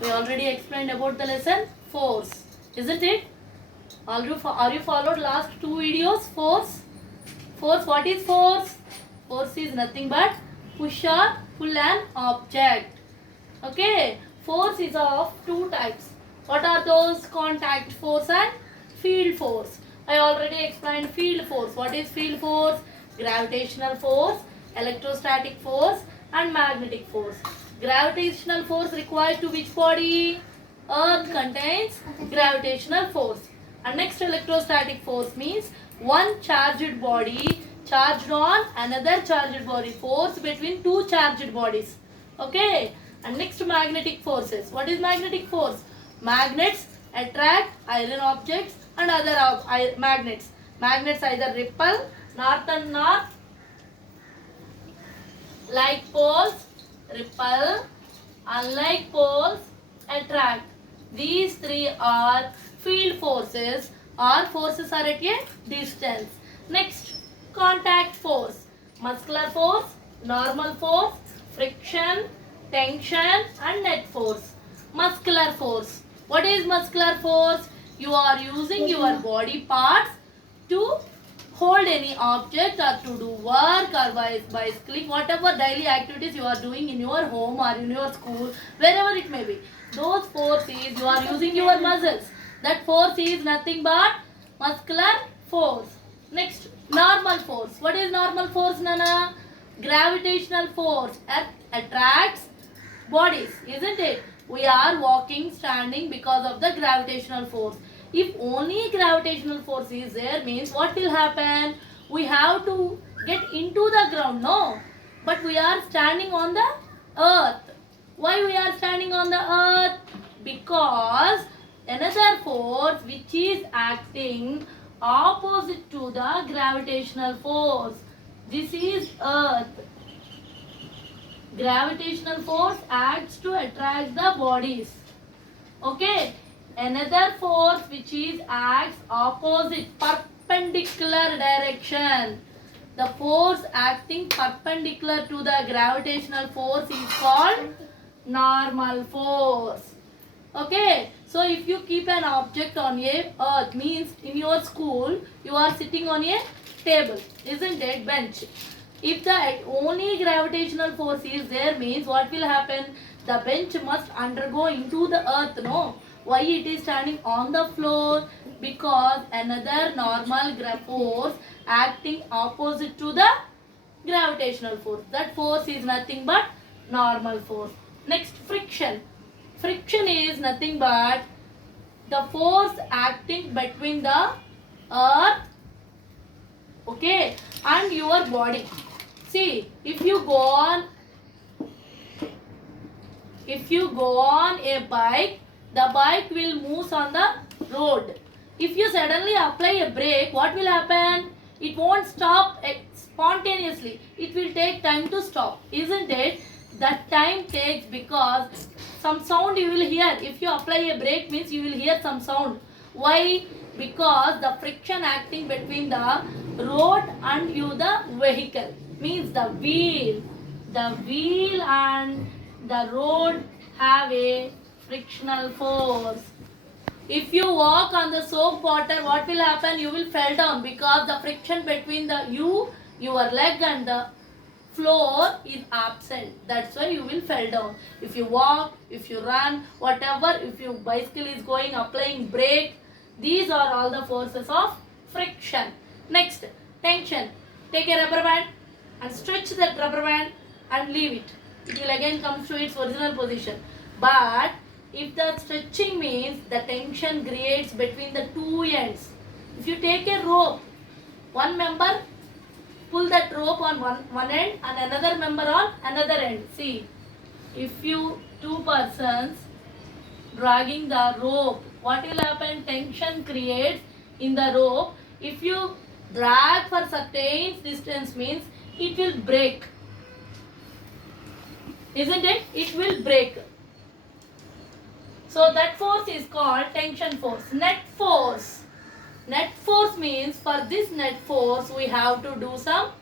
We already explained about the lesson force, isn't it? Are you followed last two videos? Force. Force. What is force? Force is nothing but push or pull an object. Okay. Force is of two types. What are those? Contact force and field force. I already explained field force. What is field force? Gravitational force, electrostatic force and magnetic force. Gravitational force required to which body? Earth contains gravitational force. And next electrostatic force means one charged body charged on another charged body. Force between two charged bodies. Okay. And next magnetic forces. What is magnetic force? Magnets attract iron objects and other magnets. Magnets either repel north and north, like poles repel, unlike poles attract. These three are field forces or forces are at a distance. Next, contact force. Muscular force, normal force, friction, tension and net force. Muscular force. What is muscular force? You are using your body parts to hold any object or to do work or by bicycling, whatever daily activities you are doing in your home or in your school, wherever it may be. Those forces you are using your muscles. That force is nothing but muscular force. Next, normal force. What is normal force, Nana? Gravitational force. Earth attracts bodies, isn't it? We are walking, standing because of the gravitational force. If only gravitational force is there, means what will happen? We have to get into the ground, no? But we are standing on the earth. Why we are standing on the earth? Because another force which is acting opposite to the gravitational force. This is earth. Gravitational force acts to attract the bodies. Okay. Another force which is acts opposite, perpendicular direction. The force acting perpendicular to the gravitational force is called normal force. Okay. So if you keep an object on a earth, means in your school you are sitting on a table, isn't it? Bench. If the only gravitational force is there, means what will happen? The bench must undergo into the earth, no? Why it is standing on the floor? Because another normal force acting opposite to the gravitational force. That force is nothing but normal force. Next, friction. Friction is nothing but the force acting between the earth, okay, and your body. See, if you go on a bike, the bike will move on the road. If you suddenly apply a brake, what will happen? It won't stop spontaneously. It will take time to stop, isn't it? That time takes because some sound you will hear. If you apply a brake, means you will hear some sound. Why? Because the friction acting between the road and the vehicle, means the wheel and the road have a frictional force. If you walk on the soap water, what will happen? You will fall down because the friction between your leg and the floor is absent. That's why you will fall down. If you walk, if you run, whatever, if your bicycle is going, applying brake, these are all the forces of friction. Next, tension. Take a rubber band and stretch that rubber band and leave it. It will again come to its original position. But if the stretching means the tension creates between the two ends. If you take a rope, one member pull that rope on one end and another member on another end. See, if you two persons dragging the rope, what will happen? Tension creates in the rope. If you drag for certain distance, means it will break, isn't it? It will break. So that force is called tension force. Net force. Net force means for this net force we have to do some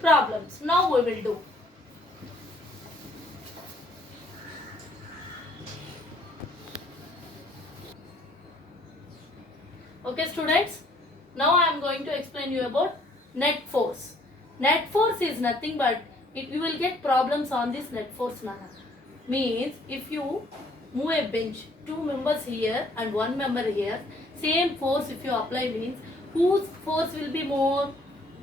problems. Now we will do. Okay students, now I am going to explain you about net force. Net force is nothing but you will get problems on this net force Nana. Means if you move a bench, 2 members here and 1 member here, same force if you apply means whose force will be more?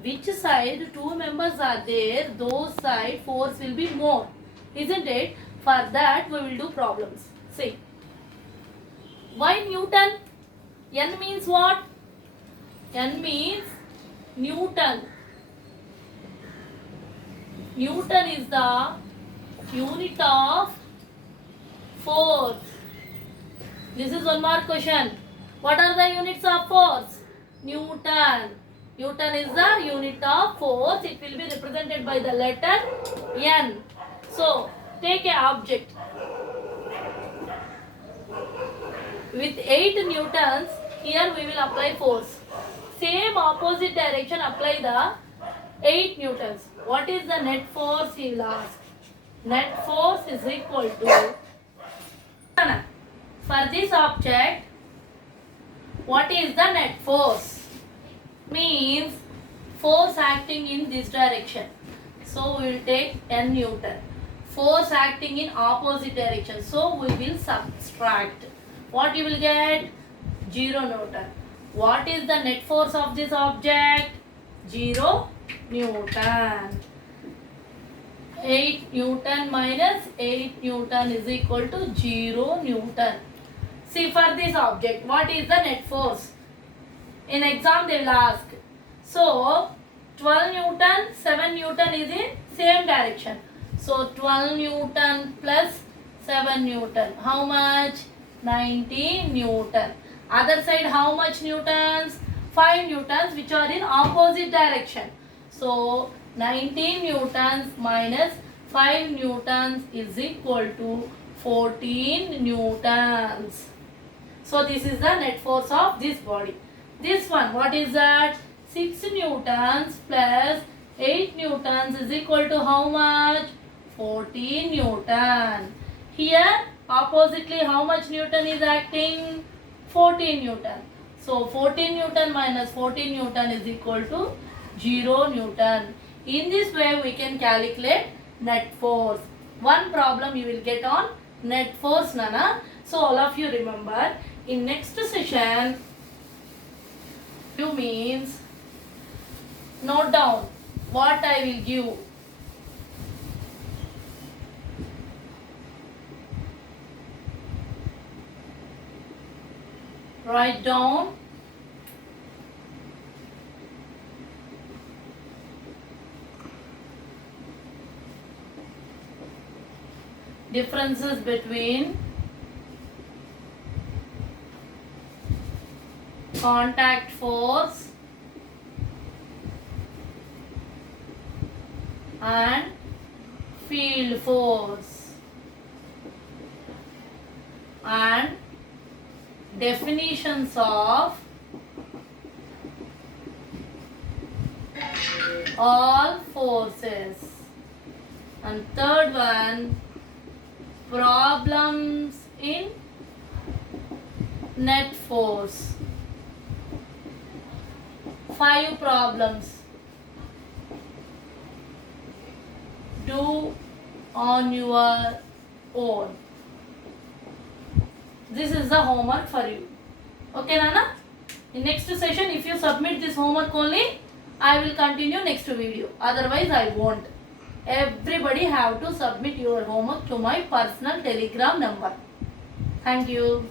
Which side 2 members are there, those side force will be more. Isn't it? For that we will do problems. See. Why Newton? N means what? N means Newton. Newton is the unit of force. This is one more question. What are the units of force? Newton. Newton is the unit of force. It will be represented by the letter N. So, take a object. With 8 newtons, here we will apply force. Same opposite direction apply the 8 newtons. What is the net force? He will ask. Net force is equal to. For this object, what is the net force? Means force acting in this direction. So we will take N Newton. Force acting in opposite direction. So we will subtract. What you will get? 0 Newton. What is the net force of this object? 0 Newton. 8 Newton minus 8 Newton is equal to 0 Newton. See for this object, what is the net force? In exam they will ask. So 12 Newton, 7 Newton is in same direction. So 12 Newton plus 7 Newton. How much? 19 Newton. Other side how much newtons? 5 newtons which are in opposite direction. So 19 newtons minus 5 newtons is equal to 14 newtons. So this is the net force of this body. This one, what is that? 6 newtons plus 8 newtons is equal to how much? 14 newton. Here oppositely how much Newton is acting? 14 Newton. So 14 Newton minus 14 Newton is equal to 0 Newton. In this way we can calculate net force. One problem you will get on net force Nana. So all of you remember, in next session you means note down what I will give. Write down differences between contact force and field force and definitions of all forces, and third one, problems in net force. 5 problems. Do on your own. This is the homework for you. Okay, Nana? In next session, if you submit this homework only, I will continue next video. Otherwise, I won't. Everybody have to submit your homework to my personal Telegram number. Thank you.